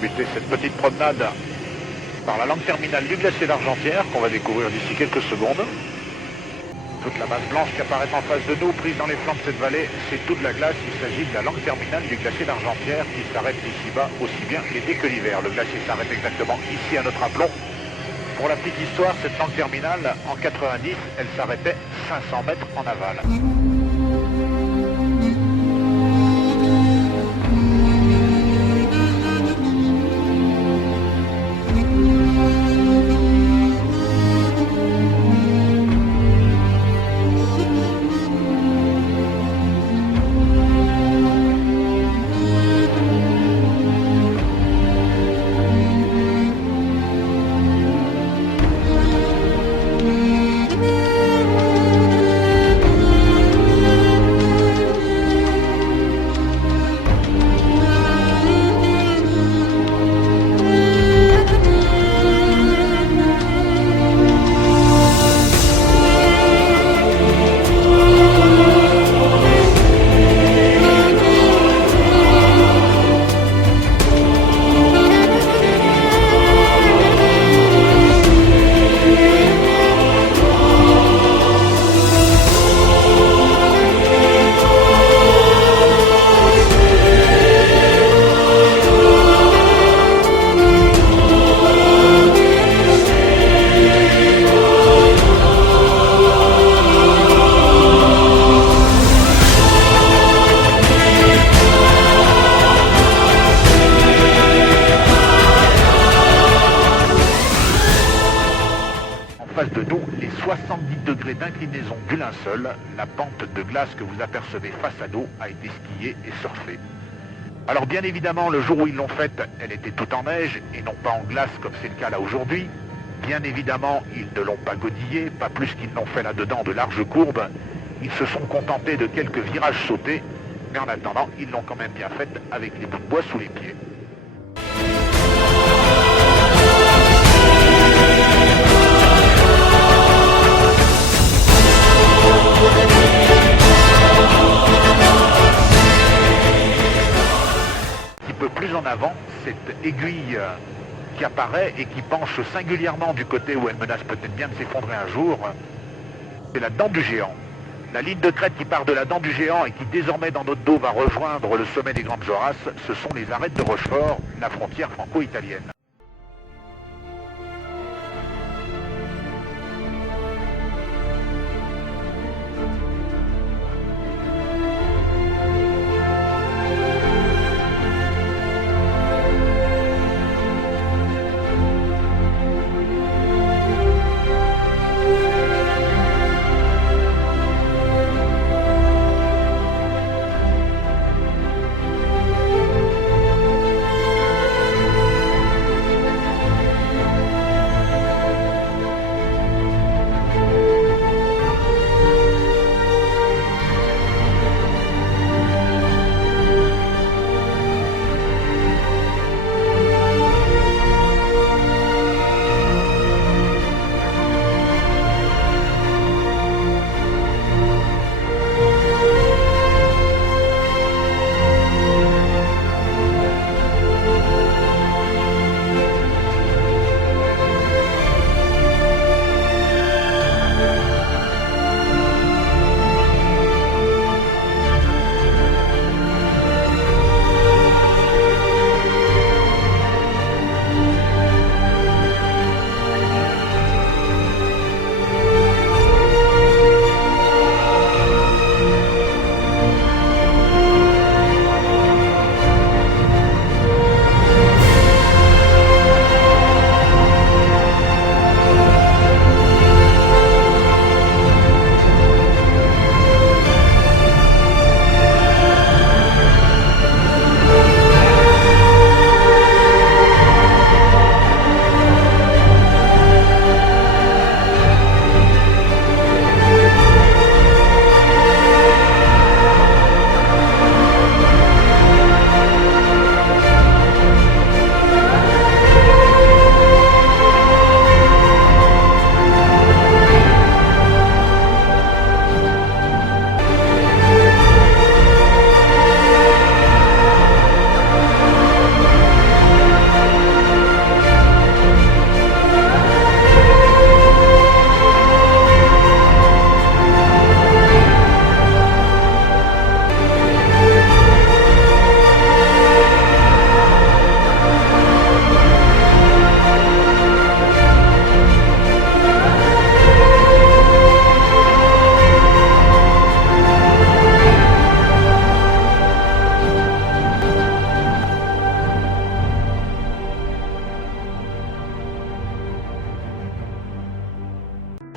débuter cette petite promenade par la langue terminale du glacier d'Argentière qu'on va découvrir d'ici quelques secondes. Toute la masse blanche qui apparaît en face de nous, prise dans les flancs de cette vallée, c'est toute la glace. Il s'agit de la langue terminale du glacier d'Argentière qui s'arrête ici-bas aussi bien l'été que l'hiver. Le glacier s'arrête exactement ici à notre aplomb. Pour la petite histoire, cette langue terminale, en 90, elle s'arrêtait 500 mètres en aval. De nous, les 70 degrés d'inclinaison du linceul, la pente de glace que vous apercevez face à nous a été skiée et surfée. Alors bien évidemment, le jour où ils l'ont faite, elle était toute en neige et non pas en glace comme c'est le cas là aujourd'hui. Bien évidemment, ils ne l'ont pas godillée, pas plus qu'ils n'ont fait là-dedans de larges courbes. Ils se sont contentés de quelques virages sautés, mais en attendant, ils l'ont quand même bien faite avec les bouts de bois sous les pieds. Plus en avant, cette aiguille qui apparaît et qui penche singulièrement du côté où elle menace peut-être bien de s'effondrer un jour, c'est la dent du géant. La ligne de crête qui part de la dent du géant et qui désormais dans notre dos va rejoindre le sommet des Grandes Jorasses, ce sont les arêtes de Rochefort, la frontière franco-italienne.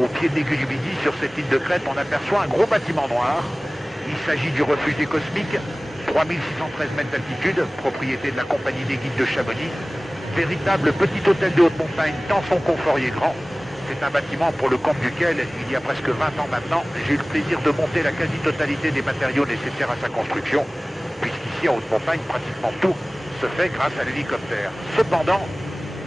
Au pied de l'aiguille du Midi, sur cette île de crête, on aperçoit un gros bâtiment noir. Il s'agit du refuge des Cosmiques, 3613 mètres d'altitude, propriété de la compagnie des guides de Chamonix. Véritable petit hôtel de haute montagne, tant son confort y est grand. C'est un bâtiment pour le compte duquel, il y a presque 20 ans maintenant, j'ai eu le plaisir de monter la quasi-totalité des matériaux nécessaires à sa construction, puisqu'ici en haute montagne, pratiquement tout se fait grâce à l'hélicoptère. Cependant,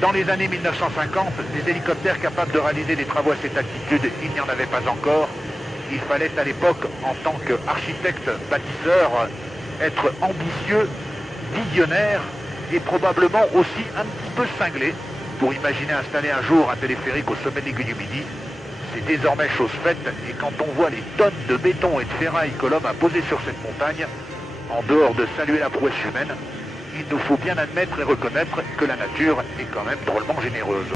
dans les années 1950, des hélicoptères capables de réaliser des travaux à cette altitude, il n'y en avait pas encore. Il fallait à l'époque, en tant qu'architecte bâtisseur, être ambitieux, visionnaire et probablement aussi un petit peu cinglé pour imaginer installer un jour un téléphérique au sommet de l'aiguille du Midi. C'est désormais chose faite, et quand on voit les tonnes de béton et de ferraille que l'homme a posées sur cette montagne, en dehors de saluer la prouesse humaine, il nous faut bien admettre et reconnaître que la nature est quand même drôlement généreuse.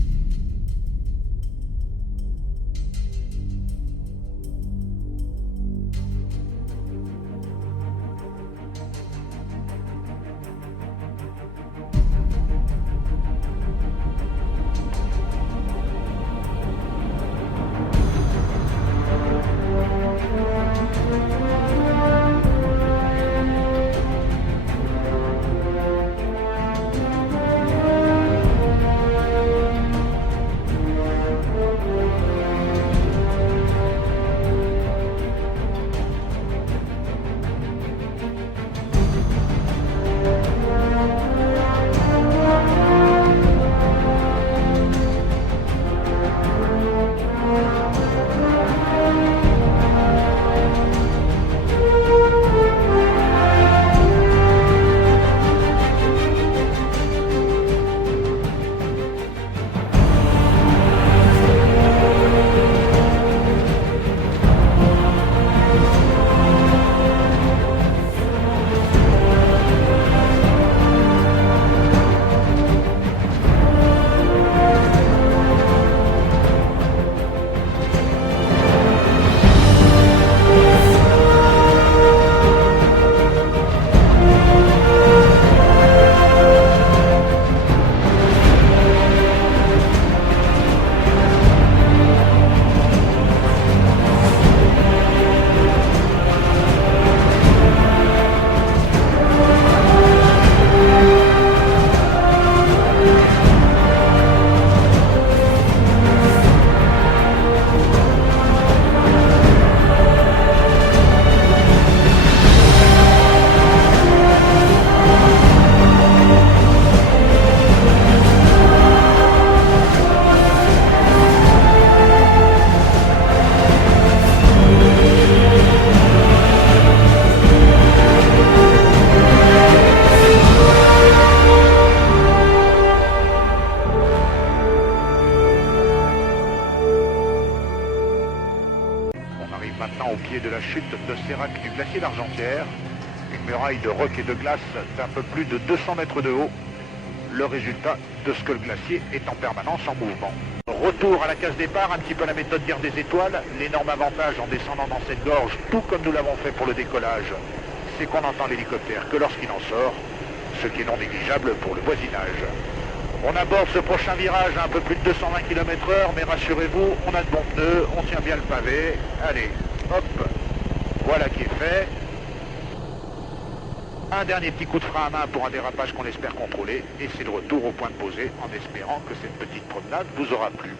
Maintenant au pied de la chute de Sérac du glacier d'Argentière, une muraille de roc et de glace d'un peu plus de 200 mètres de haut, le résultat de ce que le glacier est en permanence en mouvement. Retour à la case départ, un petit peu la méthode guerre des étoiles. L'énorme avantage en descendant dans cette gorge, tout comme nous l'avons fait pour le décollage, c'est qu'on entend l'hélicoptère que lorsqu'il en sort, ce qui est non négligeable pour le voisinage. On aborde ce prochain virage à un peu plus de 220 km/h, mais rassurez-vous, on a de bons pneus, on tient bien le pavé. Allez, hop, voilà qui est fait. Un dernier petit coup de frein à main pour un dérapage qu'on espère contrôler, et c'est le retour au point de posée en espérant que cette petite promenade vous aura plu.